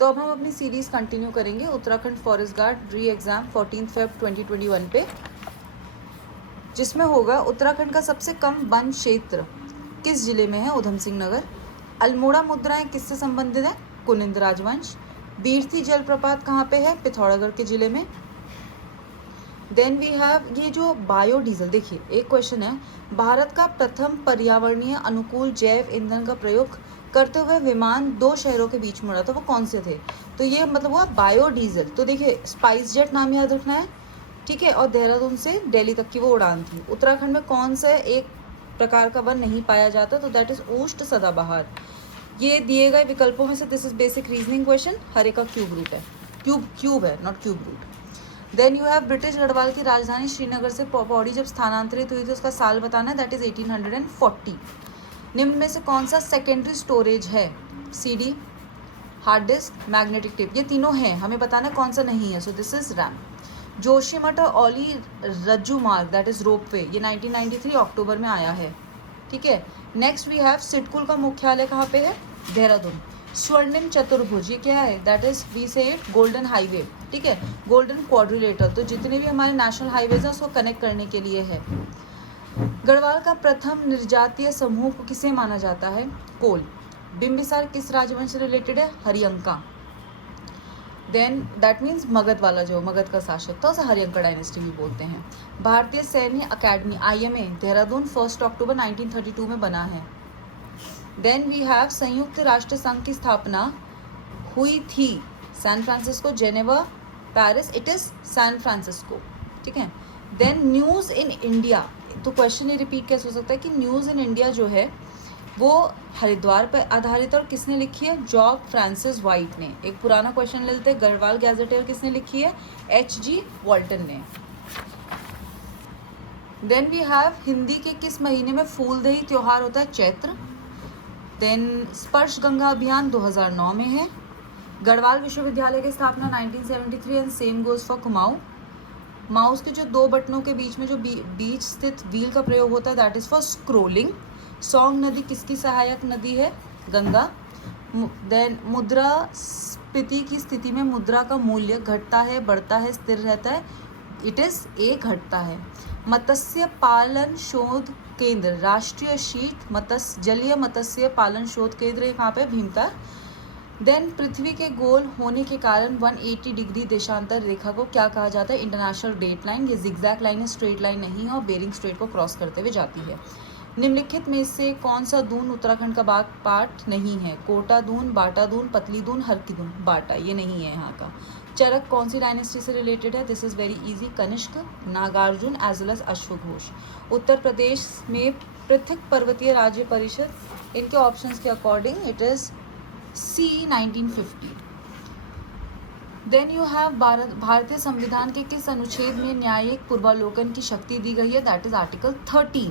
तो अब हम अपनी सीरीज़ कंटिन्यू करेंगे उत्तराखंड फॉरेस्ट गार्ड री एग्ज़ाम 14 Feb 2021 पे, जिसमें होगा उत्तराखंड का सबसे कम वन क्षेत्र किस जिले में है? उधम सिंह नगर। अल्मोड़ा मुद्राएं किससे संबंधित है? कुनिंद राजवंश। बीरथी जलप्रपात कहाँ पे है? पिथौरागढ़ के जिले में। देन वी हैव ये जो बायोडीजल, देखिए एक क्वेश्चन है, भारत का प्रथम पर्यावरणीय अनुकूल जैव ईंधन का प्रयोग करते हुए विमान 2 शहरों के बीच में उड़ा था, वो कौन से थे? तो ये मतलब हुआ बायोडीजल। तो देखिए स्पाइस जेट नाम याद रखना है, ठीक है, और देहरादून से दिल्ली तक की वो उड़ान थी। उत्तराखंड में कौन सा एक प्रकार का वन नहीं पाया जाता? तो दैट इज उष्ण सदाबहार। ये दिए गए विकल्पों में से this is basic reasoning question, हर एक का क्यूब रूट है, क्यूब है, not cube root. Then you have British Garhwal की राजधानी श्रीनगर से पौड़ी जब स्थानांतरित हुई थी उसका साल बताना है, दैट इज 1840। निम्न में से कौन सा सेकेंडरी स्टोरेज है? CD, hard disk, magnetic tape. ये तीनों हैं, हमें बताना है कौन सा नहीं है। So this is RAM. Joshimath और ओली रज्जू मार्ग दैट इज रोपवे, ये 1993 अक्टूबर में आया है, ठीक है। नेक्स्ट वी हैव सिडकुल का मुख्यालय कहाँ पे है? देहरादून। स्वर्णिम चतुर्भुज, ये क्या है? दैट इज वी से इट गोल्डन हाईवे, ठीक है, गोल्डन क्वाड्रिलेटर। तो जितने भी हमारे नेशनल हाईवेज हैं उसको कनेक्ट करने के लिए है। गढ़वाल का प्रथम निर्जातीय समूह को किसे माना जाता है? कोल। बिंबिसार किस राजवंश से रिलेटेड है? Haryanka. Then that means Magadh वाला, जो मगध का शासक था उसे हरियंका डायनेस्टी भी बोलते हैं। भारतीय सैन्य अकेडमी IMA देहरादून 1 अक्टूबर 1932 में बना है। देन वी हैव संयुक्त राष्ट्र संघ की स्थापना हुई थी San Francisco, Geneva, Paris, it is San Francisco, ठीक है। देन न्यूज़ इन इंडिया, तो क्वेश्चन ये रिपीट कैसे हो सकता है कि न्यूज़ इन इंडिया जो है वो हरिद्वार पर आधारित और किसने लिखी है? जॉर्ज फ्रांसिस वाइट ने। एक पुराना क्वेश्चन ले लेते हैं, गढ़वाल गैजेटियर किसने लिखी है? HG वॉल्टन ने। देन वी हैव हिंदी के किस महीने में फूलदेई त्योहार होता है? चैत्र। देन स्पर्श गंगा अभियान 2009 में है। गढ़वाल विश्वविद्यालय की स्थापना 1973 and same goes for Kumaon. Mouse के जो 2 बटनों के बीच में जो बीच स्थित व्हील का प्रयोग होता है that is for scrolling. Song नदी किसकी सहायक नदी है? गंगा। देन मुद्रास्फीति की स्थिति में मुद्रा का मूल्य घटता है, बढ़ता है, स्थिर रहता है? इट इज घटता है। मत्स्य पालन शोध केंद्र, राष्ट्रीय शीत मत्स्य जलीय मत्स्य पालन शोध केंद्र, ये कहाँ पे? भीमताल। देन पृथ्वी के गोल होने के कारण 180 डिग्री देशांतर रेखा को क्या कहा जाता है? International date line. ये जिगजैग लाइन है, स्ट्रेट लाइन नहीं है और बेरिंग स्ट्रेट को क्रॉस करते हुए जाती है। निम्नलिखित में से कौन सा दून उत्तराखंड का बाग पार्ट नहीं है? कोटा दून, बाटा दून, पतली दून, हरकी दून। बाटा ये नहीं है यहाँ का। चरक कौन सी डायनेस्टी से रिलेटेड है? This is very easy, Kanishka, Nagarjuna as well as अश्वघोष। उत्तर प्रदेश में पृथक पर्वतीय राज्य परिषद, इनके ऑप्शंस के according it is C 1950। Then you have भारतीय संविधान के किस अनुच्छेद में न्यायिक पूर्वालोकन की शक्ति दी गई है? That is article 13।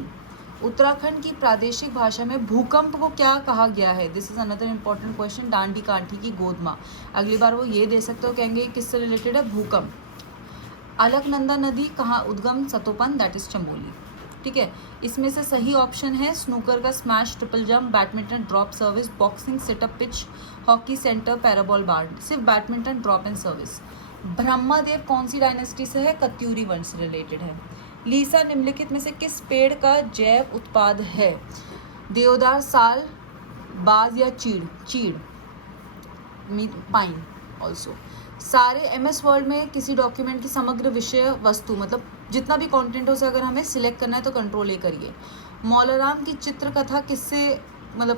उत्तराखंड की प्रादेशिक भाषा में भूकंप को क्या कहा गया है? This is another important question. डांडी कांठी की गोद माँ, अगली बार वो ये दे सकते हो, कहेंगे किससे रिलेटेड है? भूकंप। अलकनंदा नदी कहाँ उद्गम? सतोपन, दैट इज चमोली, ठीक है। इसमें से सही ऑप्शन है स्नूकर का smash, triple jump, badminton drop service, boxing setup pitch, hockey centre, parallel bar. सिर्फ badminton drop and service. Brahmadev कौन सी डायनेस्टी से है? कत्यूरी वंश से रिलेटेड है। लीसा निम्नलिखित में से किस पेड़ का जैव उत्पाद है? देवदार, साल, बाज या चीड़, पाइन ऑल्सो। सारे MS वर्ड में किसी डॉक्यूमेंट की समग्र विषय वस्तु, मतलब जितना भी कंटेंट हो उसे अगर हमें सिलेक्ट करना है तो कंट्रोल A करिए। मौलाराम की चित्रकथा किससे